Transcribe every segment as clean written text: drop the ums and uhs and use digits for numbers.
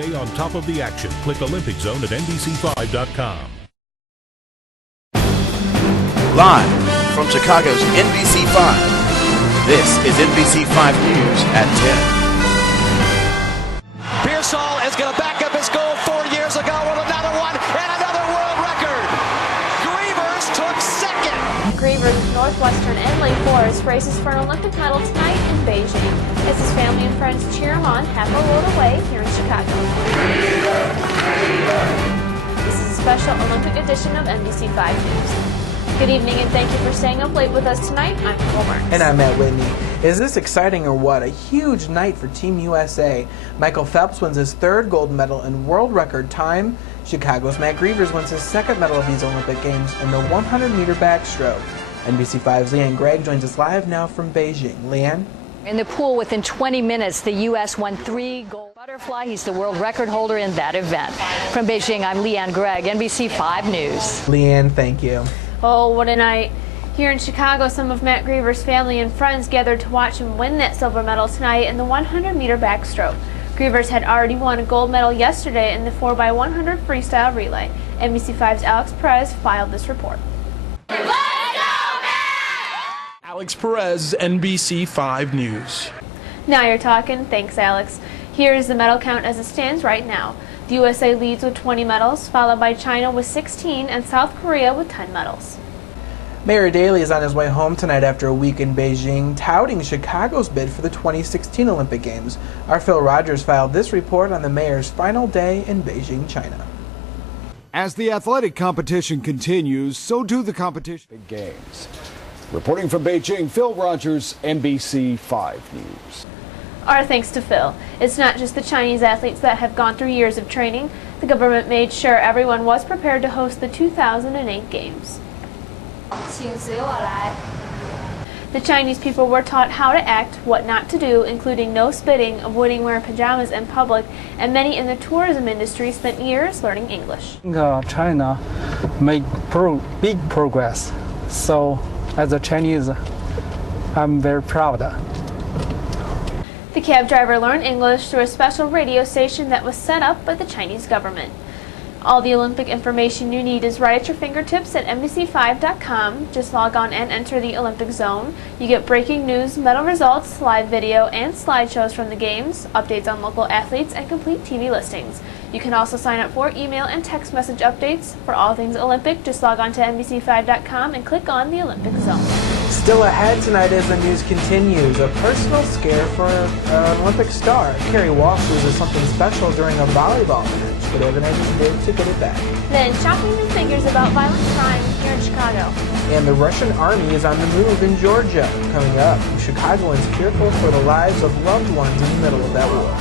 stay on top of the action, click Olympic Zone at NBC5.com. Live from Chicago's NBC5, this is NBC5 News at 10. Pearsall is going to back up his goal 4 years ago with another one and another world record. Grievers took second. Grievers of Northwestern and Lake Forest races for an Olympic medal tonight in Beijing as his family and friends cheer him on half a road away here in Chicago. This is a special Olympic edition of NBC5 News. Good evening and thank you for staying up late with us tonight. I'm Nicole Marks. And I'm Matt Whitney. Is this exciting or what? A huge night for Team USA. Michael Phelps wins his third gold medal in world record time. Chicago's Matt Grievers wins his second medal of these Olympic Games in the 100-meter backstroke. NBC5's Leanne Gregg joins us live now from Beijing. Leanne? In the pool within 20 minutes, the U.S. won 3 gold butterfly. He's the world record holder in that event. From Beijing, I'm Leanne Gregg, NBC5 News. Leanne, thank you. Oh, what a night. Here in Chicago, some of Matt Grievers' family and friends gathered to watch him win that silver medal tonight in the 100-meter backstroke. Grievers had already won a gold medal yesterday in the 4x100 freestyle relay. NBC5's Alex Perez filed this report. Alex Perez, NBC5 News. Now you're talking. Thanks, Alex. Here is the medal count as it stands right now. The USA leads with 20 medals, followed by China with 16 and South Korea with 10 medals. Mayor Daley is on his way home tonight after a week in Beijing, touting Chicago's bid for the 2016 Olympic Games. Our Phil Rogers filed this report on the mayor's final day in Beijing, China. As the athletic competition continues, so do the competition games. Reporting from Beijing, Phil Rogers, NBC5 News. Our thanks to Phil. It's not just the Chinese athletes that have gone through years of training. The government made sure everyone was prepared to host the 2008 Games. The Chinese people were taught how to act, what not to do, including no spitting, avoiding wearing pajamas in public, and many in the tourism industry spent years learning English. China made big progress. So as a Chinese, I'm very proud. The cab driver learned English through a special radio station that was set up by the Chinese government. All the Olympic information you need is right at your fingertips at NBC5.com. Just log on and enter the Olympic Zone. You get breaking news, medal results, live video, and slideshows from the Games, updates on local athletes, and complete TV listings. You can also sign up for email and text message updates. For all things Olympic, just log on to NBC5.com and click on the Olympic Zone. Still ahead tonight as the news continues, a personal scare for an Olympic star. Kerry Walsh loses something special during a volleyball match, but organizers did to get it back. Then shocking new figures about violent crime here in Chicago. And the Russian army is on the move in Georgia. Coming up, Chicagoans fearful for the lives of loved ones in the middle of that war.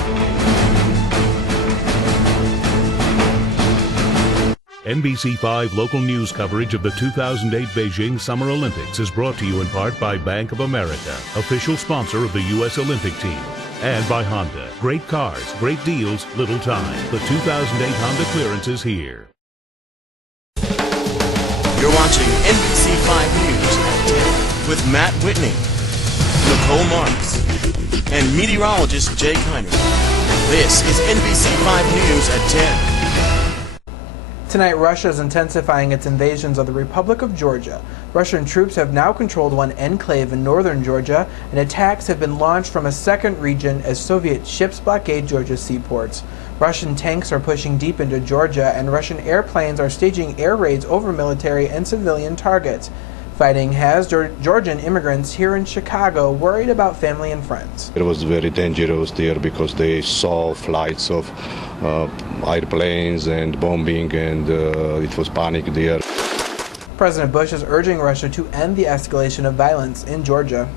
NBC5 local news coverage of the 2008 Beijing Summer Olympics is brought to you in part by Bank of America, official sponsor of the U.S. Olympic team, and by Honda. Great cars, great deals, little time. The 2008 Honda clearance is here. You're watching NBC5 News at 10 with Matt Whitney, Nicole Marks, and meteorologist Jay Kiner. This is NBC5 News at 10. Tonight, Russia is intensifying its invasions of the Republic of Georgia. Russian troops have now controlled one enclave in northern Georgia, and attacks have been launched from a second region as Soviet ships blockade Georgia's seaports. Russian tanks are pushing deep into Georgia, and Russian airplanes are staging air raids over military and civilian targets. Fighting has Georgian immigrants here in Chicago worried about family and friends. It was very dangerous there because they saw flights of airplanes and bombing, and it was panic there. President Bush is urging Russia to end the escalation of violence in Georgia.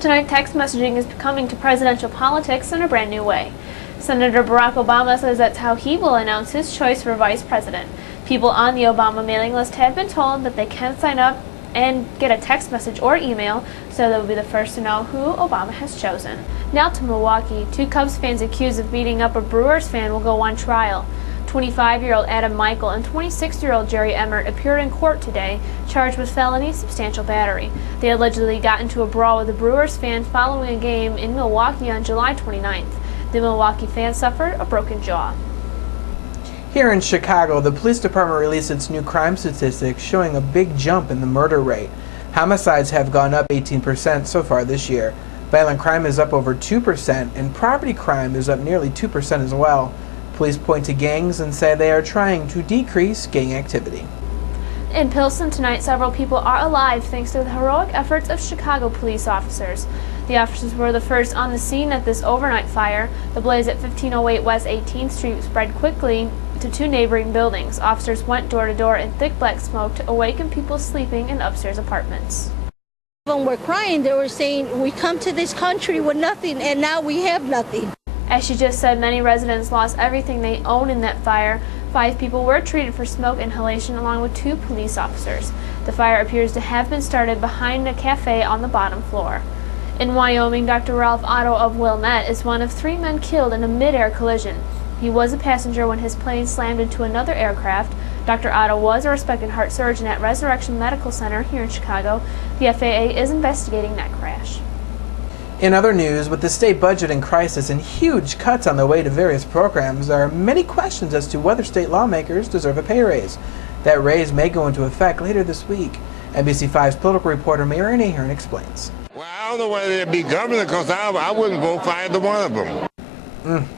Tonight, text messaging is coming to presidential politics in a brand new way. Senator Barack Obama says that's how he will announce his choice for vice president. People on the Obama mailing list have been told that they can sign up and get a text message or email, so they'll be the first to know who Obama has chosen. Now to Milwaukee. 2 Cubs fans accused of beating up a Brewers fan will go on trial. 25-year-old Adam Michael and 26-year-old Jerry Emmert appeared in court today, charged with felony substantial battery. They allegedly got into a brawl with a Brewers fan following a game in Milwaukee on July 29th. The Milwaukee fan suffered a broken jaw. Here in Chicago, the police department released its new crime statistics showing a big jump in the murder rate. Homicides have gone up 18% so far this year. Violent crime is up over 2%, and property crime is up nearly 2% as well. Police point to gangs and say they are trying to decrease gang activity. In Pilsen tonight, several people are alive thanks to the heroic efforts of Chicago police officers. The officers were the first on the scene at this overnight fire. The blaze at 1508 West 18th Street spread quickly to two neighboring buildings. Officers went door to door in thick black smoke to awaken people sleeping in upstairs apartments. When we're crying, they were saying, we come to this country with nothing, and now we have nothing. As she just said, many residents lost everything they own in that fire. 5 people were treated for smoke inhalation along with 2 police officers. The fire appears to have been started behind a cafe on the bottom floor. In Wyoming, Dr. Ralph Otto of Wilmette is one of 3 men killed in a mid-air collision. He was a passenger when his plane slammed into another aircraft. Dr. Otto was a respected heart surgeon at Resurrection Medical Center here in Chicago. The FAA is investigating that crash. In other news, with the state budget in crisis and huge cuts on the way to various programs, there are many questions as to whether state lawmakers deserve a pay raise. That raise may go into effect later this week. NBC5's political reporter Marian Ahern explains. Well, I don't know whether they'd be governor because I wouldn't vote for either one of them.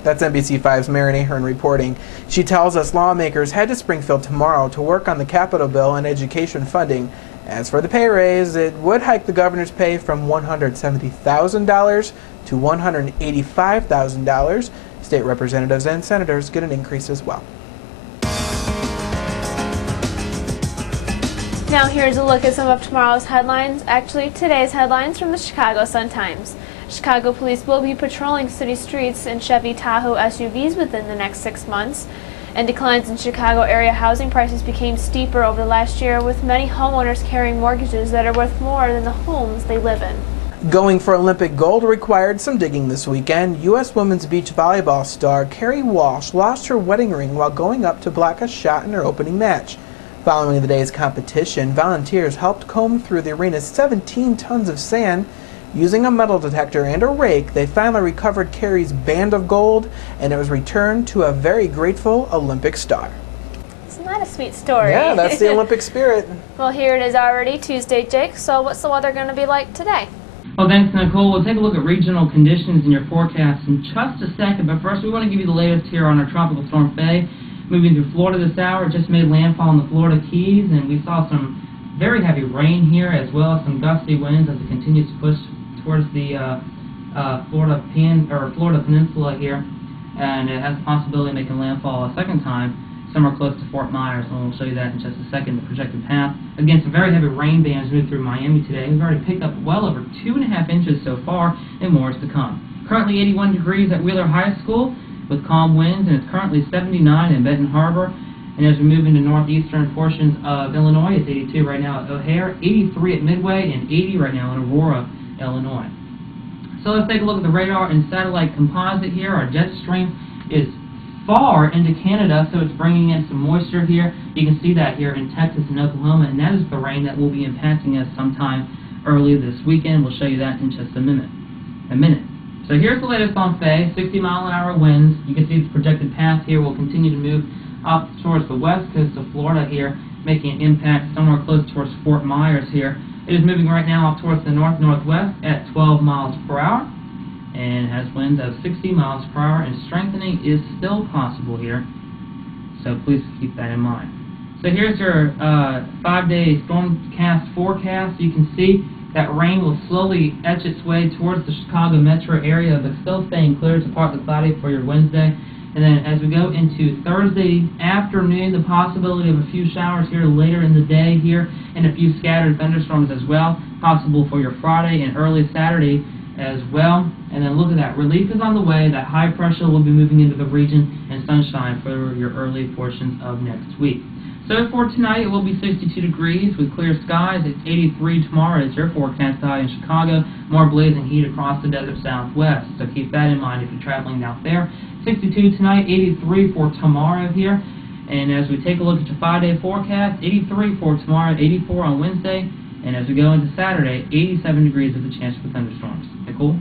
That's NBC5's Marian Ahern reporting. She tells us lawmakers head to Springfield tomorrow to work on the Capitol bill and education funding. As for the pay raise, it would hike the governor's pay from $170,000 to $185,000. State representatives and senators get an increase as well. Now here's a look at some of tomorrow's headlines, actually today's headlines from the Chicago Sun-Times. Chicago police will be patrolling city streets in Chevy Tahoe SUVs within the next 6 months. And declines in Chicago area housing prices became steeper over the last year, with many homeowners carrying mortgages that are worth more than the homes they live in. Going for Olympic gold required some digging this weekend. U.S. women's beach volleyball star Carrie Walsh lost her wedding ring while going up to block a shot in her opening match. Following the day's competition, volunteers helped comb through the arena's 17 tons of sand. Using a metal detector and a rake, they finally recovered Carrie's band of gold, and it was returned to a very grateful Olympic star. Isn't that a sweet story? Yeah, that's the Olympic spirit. Well, here it is already Tuesday, Jake. So what's the weather going to be like today? Well, thanks, Nicole. We'll take a look at regional conditions in your forecast in just a second, but first we want to give you the latest here on our Tropical Storm Faye. Moving through Florida this hour, just made landfall in the Florida Keys, and we saw some very heavy rain here, as well as some gusty winds as it continues to push towards the Florida Peninsula here, and it has the possibility of making landfall a second time somewhere close to Fort Myers, and we'll show you that in just a second, the projected path. Again, some very heavy rain bands moved through Miami today. We've already picked up well over 2.5 inches so far, and more is to come. Currently 81 degrees at Wheeler High School with calm winds, and it's currently 79 in Benton Harbor. And as we move into northeastern portions of Illinois, it's 82 right now at O'Hare, 83 at Midway, and 80 right now in Aurora, Illinois. So let's take a look at the radar and satellite composite here. Our jet stream is far into Canada, so it's bringing in some moisture here. You can see that here in Texas and Oklahoma, and that is the rain that will be impacting us sometime early this weekend. We'll show you that in just a minute. So here's the latest on Faye, 60-mile-an-hour winds. You can see the projected path here will continue to move up towards the west coast of Florida here, making an impact somewhere close towards Fort Myers here. It is moving right now off towards the north-northwest at 12 miles per hour and has winds of 60 miles per hour, and strengthening is still possible here, so please keep that in mind. So here's your 5-day stormcast forecast. You can see that rain will slowly etch its way towards the Chicago metro area, but still staying clear to partly cloudy for your Wednesday. And then as we go into Thursday afternoon, the possibility of a few showers here later in the day here, and a few scattered thunderstorms as well, possible for your Friday and early Saturday as well. And then look at that, relief is on the way. That high pressure will be moving into the region, and sunshine for your early portions of next week. So for tonight, it will be 62 degrees with clear skies. It's 83 tomorrow. It's your forecast high in Chicago. More blazing heat across the desert southwest, so keep that in mind if you're traveling out there. 62 tonight, 83 for tomorrow here. And as we take a look at your 5-day forecast, 83 for tomorrow, 84 on Wednesday. And as we go into Saturday, 87 degrees with a chance for thunderstorms. Okay, cool?